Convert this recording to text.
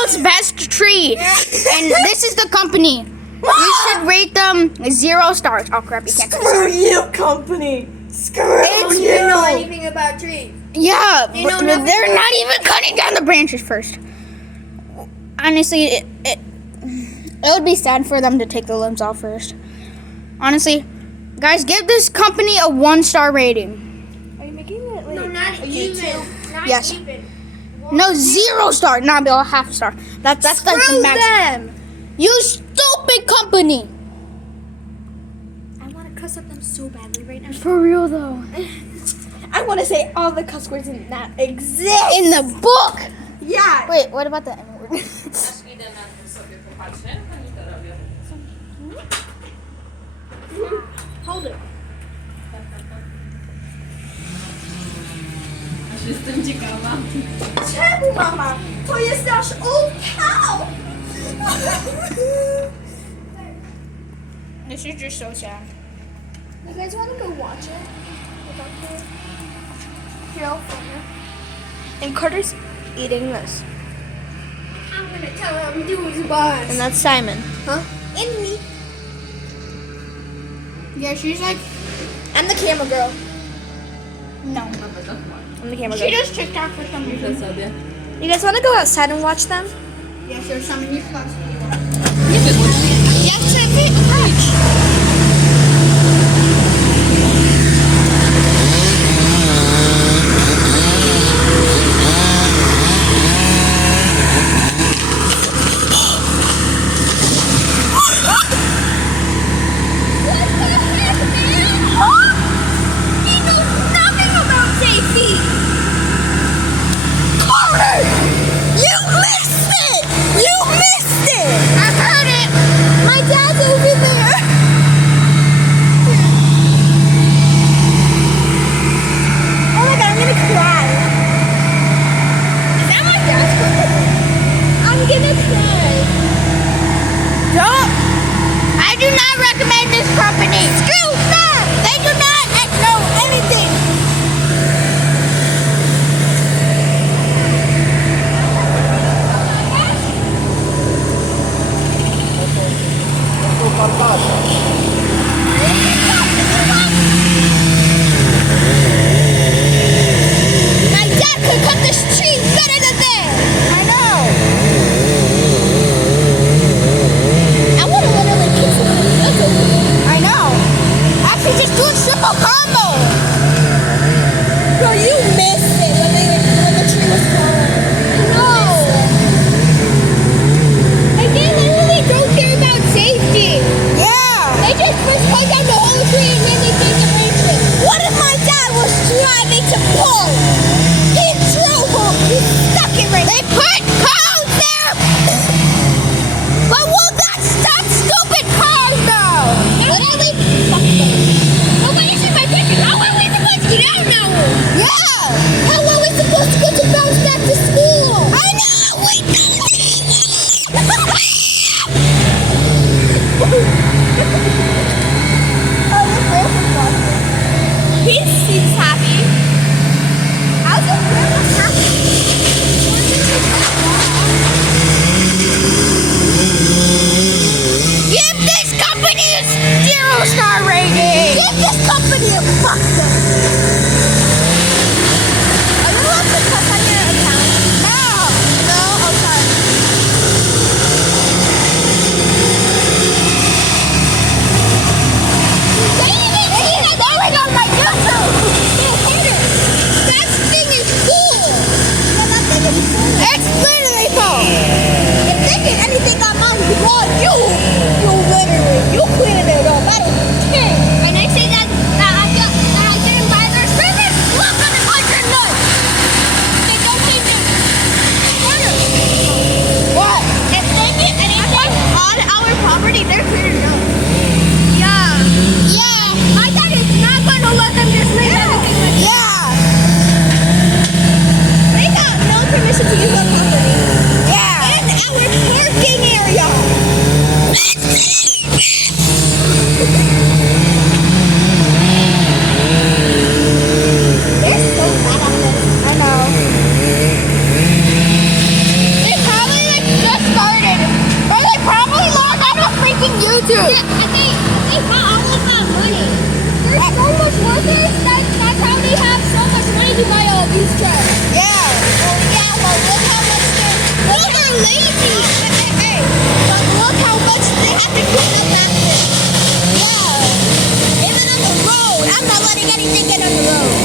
world's best tree, and this is the company. You should rate them 0 stars. Oh crap! You can't. Screw you, company. Screw You you. don't know anything about trees. Yeah, You know but nothing they're about not even cutting down the branches first. Honestly, it would be sad for them to take the limbs off first. Honestly, guys, give this company a 1-star rating. Are you making it like No, not a even. YouTube? Not Yes. even. No, 0 star. Not below half a star. That's like the Screw max. them. You stupid company. I want to cuss at them so badly right now. For real though. I want to say all the cuss words in that exist. In the book. Yeah. Wait, what about the N word? Aż idę na to sobie popatrzę, jak oni to robią. Hold it. Aż jestem ciekawa. Czemu, mama? To jest nasz old cow. This is just so sad. You guys want to go watch it? Here, I'll film it. And Carter's eating this. I'm going to tell him to do his boss. And that's Simon. Huh? And me. Yeah, she's like, I'm the camera girl. no. I'm the camera She girl. does TikTok for some Muszę reason. sobie. You guys want to go outside and watch them? Yeah, sure, summon your class. Nie wiem, You have to be rich. I do not recommend this company. Screw them. They do not know anything. My dad could cut this tree better than this. I know. I want to literally kill somebody. I know. Actually, just do a simple combo. Bro, you missed it when the tree was falling. I know. And they literally don't care about safety. Yeah. They just first cut down the whole tree and then they take the branches. What if my dad was driving to pull? He drove home. He stuck it right. They put cones there. But will that stop stupid cars though? Literally. Nobody see my picture. How are we supposed to get out now? Yeah. How are we supposed to get to bounce back to school? I know. He seems happy. How's your grandma happy? Give this company a 0-star rating. Give this company a fuck them. these trucks. Yeah. Well, look how much they're lazy. Hey, but look how much they have to clean up after. Yeah. Even on the road. I'm not letting anything get on the road.